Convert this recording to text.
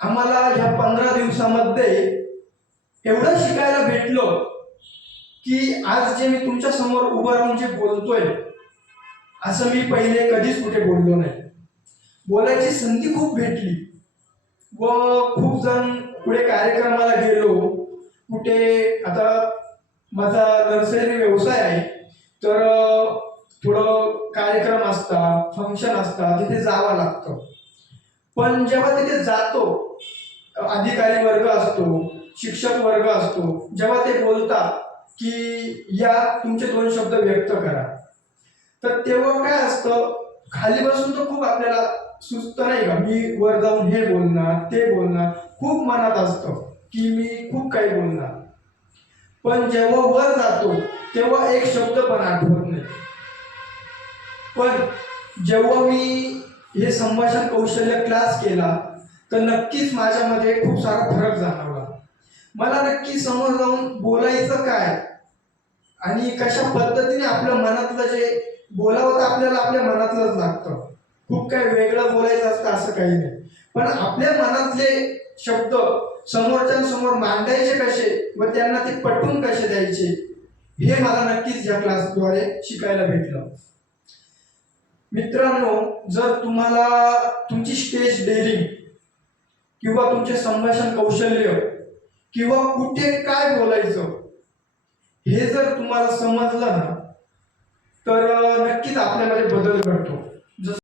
आम्हाला ह्या 15 दिवसामध्ये एवढं शिकायला भेटलं की आज जे मी तुमच्या समोर उभं राहून जे बोलतोय असं मी पहिले कधीच कुठे बोललो नाही. बोलायची संधी खूप भेटली व खूप जण पुढे कार्यक्रमाला गेलो. कुठे आता माझा नर्सरी व्यवसाय आहे, तर थोडं कार्यक्रम असतात, फंक्शन असतात, तिथे जावं लागतं. पण जेव्हा तिथे जातो, अधिकारी वर्ग असतो, शिक्षक वर्ग असतो, जेव्हा ते बोलतात की या तुमचे 2 शब्द व्यक्त करा, तर तेव्हा काय असतं, खाली बसून तर खूप आपल्याला सुचतं नाही का, मी वर जाऊन हे बोलणार ते बोलणार, खूप मनात असतं की मी खूप काही बोलणार. पण जेव्हा वर जातो तेव्हा एक शब्द पण आठवत नाही. पण जेव्हा मी हे संभाषण कौशल्य क्लास केला तर नक्कीच माझ्यामध्ये खूप सारा फरक जाणवला. मला नक्की समोर जाऊन बोलायचं काय आणि कशा पद्धतीने आपल्या मनातलं जे बोलावं तर आपल्याला आपल्या मनातलंच लागतं. खूप काही वेगळं बोलायचं असतं असं काही नाही. पण आपल्या मनातले शब्द समोरच्यांसमोर मांडायचे कसे व त्यांना ते पटवून कसे द्यायचे, हे मला नक्कीच या क्लासद्वारे शिकायला भेटलं. मित्रांनो, जर तुम्हाला तुमची स्टेज डेअरिंग किंवा तुमचे संभाषण कौशल्य किंवा कुठे काय बोलायचं हे जर तुम्हाला समजलं ना, तर नक्कीच आपल्यामध्ये बदल घडतो.